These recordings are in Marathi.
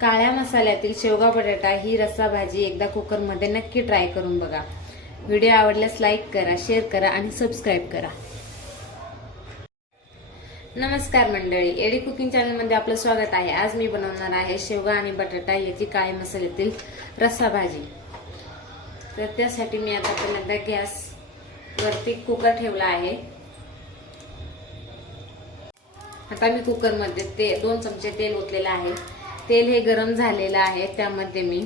काळ्या मसाल्यातील शेवगा बटाटा ही रस्सा भाजी एकदा कुकरमध्ये नक्की ट्राय करून बघा। व्हिडिओ आवडल्यास लाईक करा, शेअर करा आणि सबस्क्राईब करा। नमस्कार मंडळी, एडी कुकिंग चॅनल मध्ये आपलं स्वागत आहे। आज मी बनवणार आहे शेवगा आणि बटाटा याची काळ्या मसाल्यातील रस्सा भाजी। तर त्यासाठी मी आता पहिल्यांदा गॅस वरती कुकर ठेवला आहे। आता मी कुकर मध्ये 2 चमचे तेल ओतलेले आहे। तेल हे गरम झालेलं आहे। त्यामध्ये मी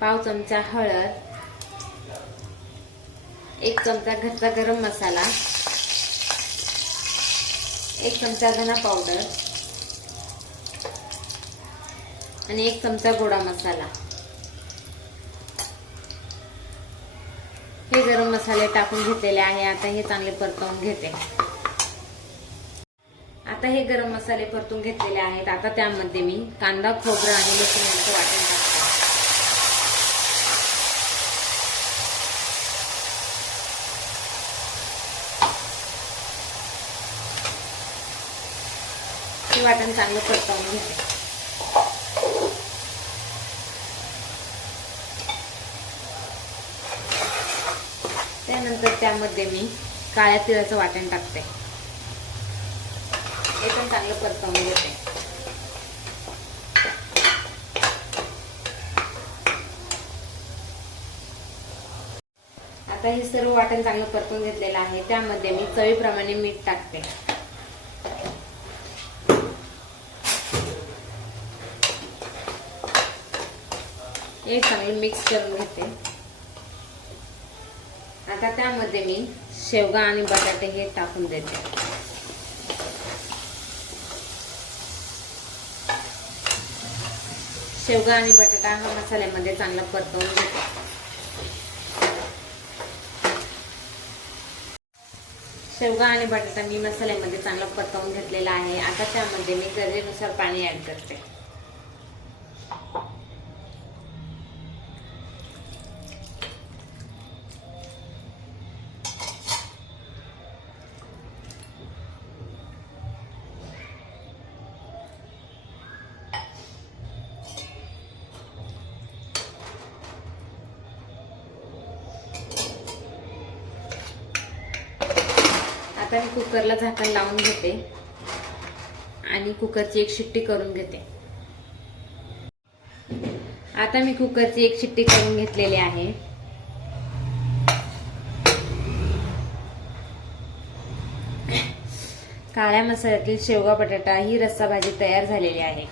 पाव चमचा हळद, 1 चमचा घरचा गरम मसाला, 1 चमचा धना पावडर आणि 1 चमचा गोडा मसाला हे गरम मसाले टाकून घेतलेले आहे। आता हे चांगले परतवून घेते। आता हे गरम मसाले परतून घेतलेले आहेत। आता त्यामध्ये मी कांदा, खोबरं आणि लसूण यांचं वाटण टाकते। हे वाटण चांगलं परतवून घेते। त्यानंतर त्यामध्ये मी काळ्या तिळाचं वाटण टाकते। हे पण चांगलं परतवून घेते। आता हे सर्व वाटण चांगलं परतवून घेतलेलं आहे। त्यामध्ये मी चवीप्रमाणे मीठ टाकते। हे चांगलं मिक्स करून घेते। आता त्यामध्ये मी शेवगा आणि बटाटे हे टाकून देते। शेवगा आणि बटाटा हा मसाल्यामध्ये चांगला परतवून घेते। शेवगा आणि बटाटा मी मसाल्यामध्ये चांगला परतवून घेतलेला आहे। आता त्यामध्ये मी गरजेनुसार पाणी ऍड करते। आता मी कुकरला झाकण लावून घेते आणि कुकरची 1 शिट्टी करून घेते। आता मी कुकरची 1 शिट्टी करून घेतलेली आहे। काळ्या मसाल्यातील शेवगा बटाटा ही रस्सा भाजी तयार झालेली आहे।